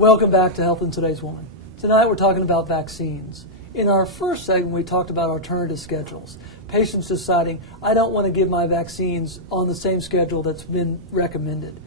Welcome back to Health in Today's Woman. Tonight we're talking about vaccines. In our first segment, we talked about alternative schedules. Patients deciding, I don't want to give my vaccines on the same schedule that's been recommended.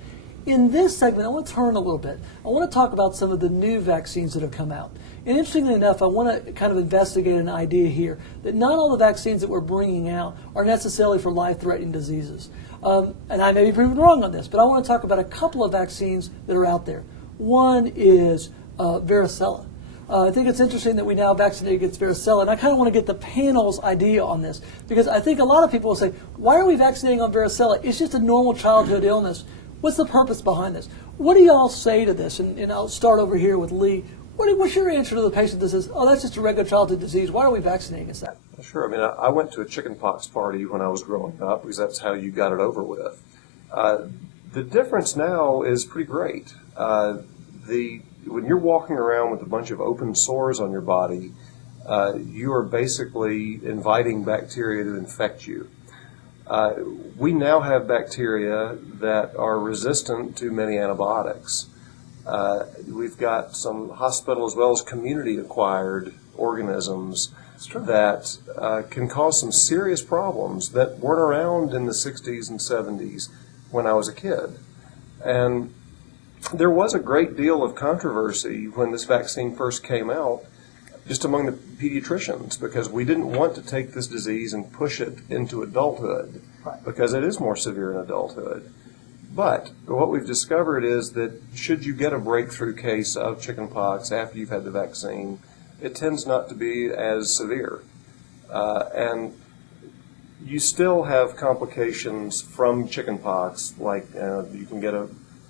In this segment, I want to turn a little bit. I want to talk about some of the new vaccines that have come out. And interestingly enough, I want to kind of investigate an idea here that not all the vaccines that we're bringing out are necessarily for life-threatening diseases. And I may be proven wrong on this, but I want to talk about a couple of vaccines that are out there. One is varicella. I think it's interesting that we now vaccinate against varicella, and I kind of want to get the panel's idea on this, because I think a lot of people will say, why are we vaccinating on varicella? It's just a normal childhood illness. What's the purpose behind this? What do y'all say to this? And I'll start over here with Lee. What's your answer to the patient that says, oh, that's just a regular childhood disease. Why are we vaccinating against that? Sure. I mean, I went to a chickenpox party when I was growing up because that's how you got it over with. The difference now is pretty great. When you're walking around with a bunch of open sores on your body, you are basically inviting bacteria to infect you. We now have bacteria that are resistant to many antibiotics. We've got some hospital as well as community-acquired organisms that can cause some serious problems that weren't around in the 60s and 70s when I was a kid. And there was a great deal of controversy when this vaccine first came out, just among the pediatricians, because we didn't want to take this disease and push it into adulthood, because it is more severe in adulthood. But what we've discovered is that should you get a breakthrough case of chickenpox after you've had the vaccine, it tends not to be as severe. And you still have complications from chickenpox, like you can get a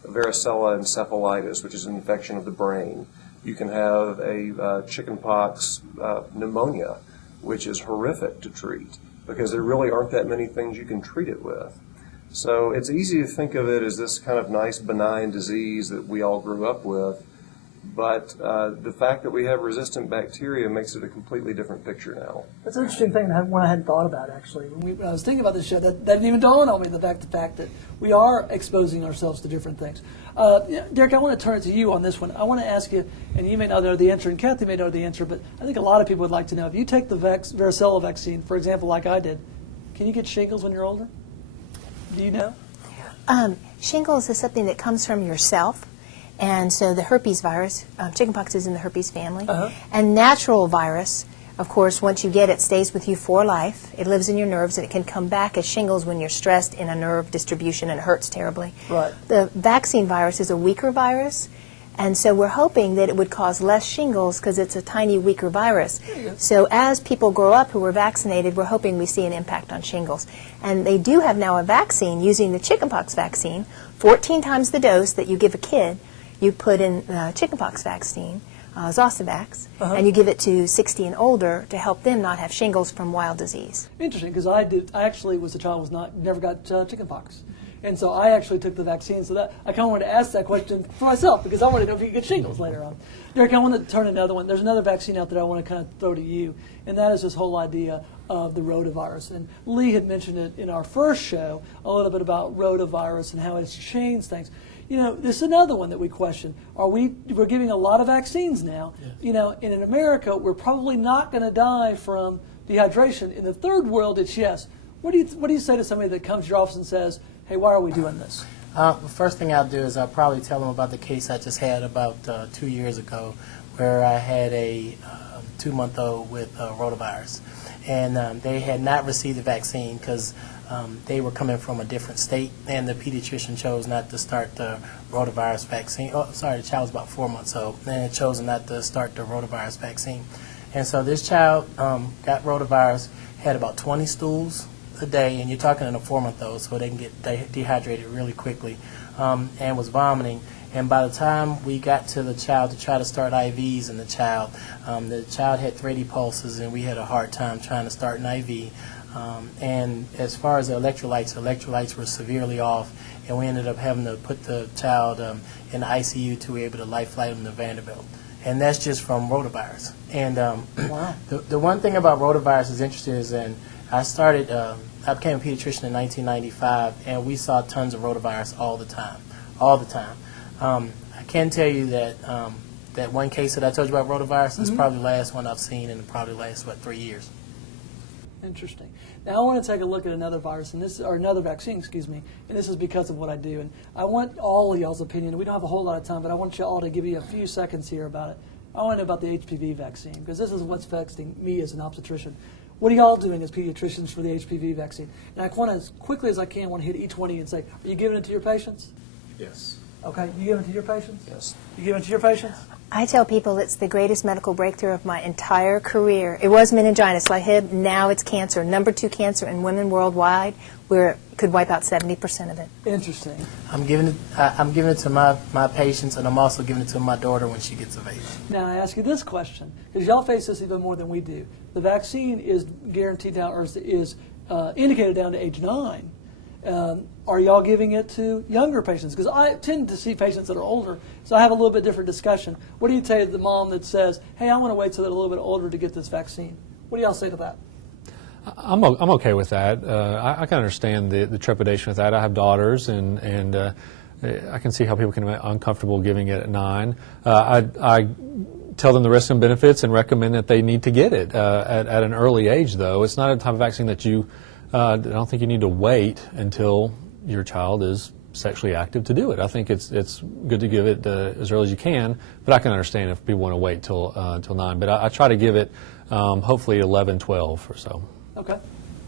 varicella encephalitis, which is an infection of the brain. You can have a chickenpox pneumonia, which is horrific to treat because there really aren't that many things you can treat it with. So it's easy to think of it as this kind of nice benign disease that we all grew up with, but the fact that we have resistant bacteria makes it a completely different picture now. That's an interesting thing, one I hadn't thought about, actually. When I was thinking about this show, that didn't even dawn on me, the fact that we are exposing ourselves to different things. Derek, I want to turn it to you on this one. I want to ask you, and you may not know the answer, and Kathy may know the answer, but I think a lot of people would like to know, if you take the varicella vaccine, for example, like I did, can you get shingles when you're older? Do you know? Shingles is something that comes from yourself. And so the herpes virus, chickenpox is in the herpes family. And natural virus, of course, once you get it, stays with you for life. It lives in your nerves, and it can come back as shingles when you're stressed in a nerve distribution and it hurts terribly. Right. The vaccine virus is a weaker virus, and so we're hoping that it would cause less shingles because it's a tiny, weaker virus. So as people grow up who are vaccinated, we're hoping we see an impact on shingles. And they do have now a vaccine using the chickenpox vaccine, 14 times the dose that you give a kid. You put in chickenpox vaccine, Zostavax, and you give it to 60 and older to help them not have shingles from wild disease. Interesting, because I actually was a child never got chickenpox, and so I actually took the vaccine. So that I kind of wanted to ask that question for myself because I wanted to know if you could get shingles later on. Derek, I want to turn another one. There's another vaccine out there I want to kind of throw to you, and that is this whole idea of the rotavirus. And Lee had mentioned it in our first show a little bit about rotavirus and how it's changed things. You know, this is another one that we question. We're giving a lot of vaccines now. Yes. You know, and in America, we're probably not going to die from dehydration. In the third world, it's yes. What do you say to somebody that comes to your office and says, hey, why are we doing this? The first thing I'll do is I'll probably tell them about the case I just had about 2 years ago where I had a 2-month-old with rotavirus. And they had not received the vaccine because they were coming from a different state, and the pediatrician chose not to start the rotavirus vaccine. Oh, sorry, the child was about 4 months old, and chose not to start the rotavirus vaccine. And so this child got rotavirus, had about 20 stools a day, and you're talking in a 4-month-old, so they can get dehydrated really quickly, and was vomiting. And by the time we got to the child to try to start IVs in the child had 3D pulses, and we had a hard time trying to start an IV. And as far as the electrolytes were severely off, and we ended up having to put the child in the ICU to be able to life flight him to Vanderbilt. And that's just from rotavirus. And wow. the one thing about rotavirus is interesting is I became a pediatrician in 1995, and we saw tons of rotavirus all the time. I can tell you that that one case that I told you about rotavirus is probably the last one I've seen in probably the last, 3 years. Interesting. Now I want to take a look at another virus, or another vaccine, excuse me, and this is because of what I do. And I want all of y'all's opinion. We don't have a whole lot of time, but I want you all to give you a few seconds here about it. I want to know about the HPV vaccine, because this is what's affecting me as an obstetrician. What are y'all doing as pediatricians for the HPV vaccine? And I want to, as quickly as I can, want to hit each one of you and say, are you giving it to your patients? Yes. Okay, you giving it to your patients? Yes. You giving it to your patients? I tell people it's the greatest medical breakthrough of my entire career. It was meningitis, like hib, now it's cancer. Number 2 cancer in women worldwide, where it could wipe out 70% of it. Interesting. I'm giving it to my patients, and I'm also giving it to my daughter when she gets of age. Now I ask you this question, because y'all face this even more than we do. The vaccine is guaranteed down, or is indicated down to age 9. Are y'all giving it to younger patients? Because I tend to see patients that are older, so I have a little bit different discussion. What do you say to the mom that says, hey, I want to wait till they're a little bit older to get this vaccine? What do y'all say to that? I'm okay with that. I can understand the trepidation with that. I have daughters, and I can see how people can be uncomfortable giving it at 9. I tell them the risks and benefits and recommend that they need to get it at an early age, though. It's not a type of vaccine that I don't think you need to wait until your child is sexually active to do it. I think it's good to give it as early as you can, but I can understand if people want to wait till 9. But I try to give it hopefully 11, 12 or so. Okay.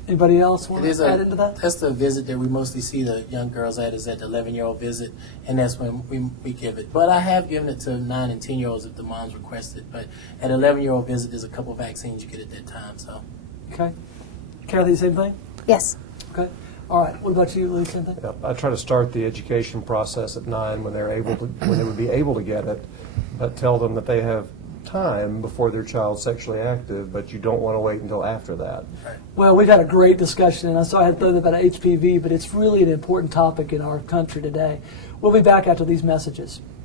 Anybody else want to add into that? That's the visit that we mostly see the young girls at, is at the 11-year-old visit, and that's when we give it. But I have given it to 9 and 10-year-olds if the moms request it. But at 11-year-old visit, there's a couple vaccines you get at that time. So. Okay. Kathy, same thing? Yes. Okay. All right. What about you, Lee? Same thing? Yep. I try to start the education process at 9 when when they would be able to get it, but tell them that they have time before their child's sexually active, but you don't want to wait until after that. Right. Well, we've had a great discussion, and I saw I had thought about HPV, but it's really an important topic in our country today. We'll be back after these messages.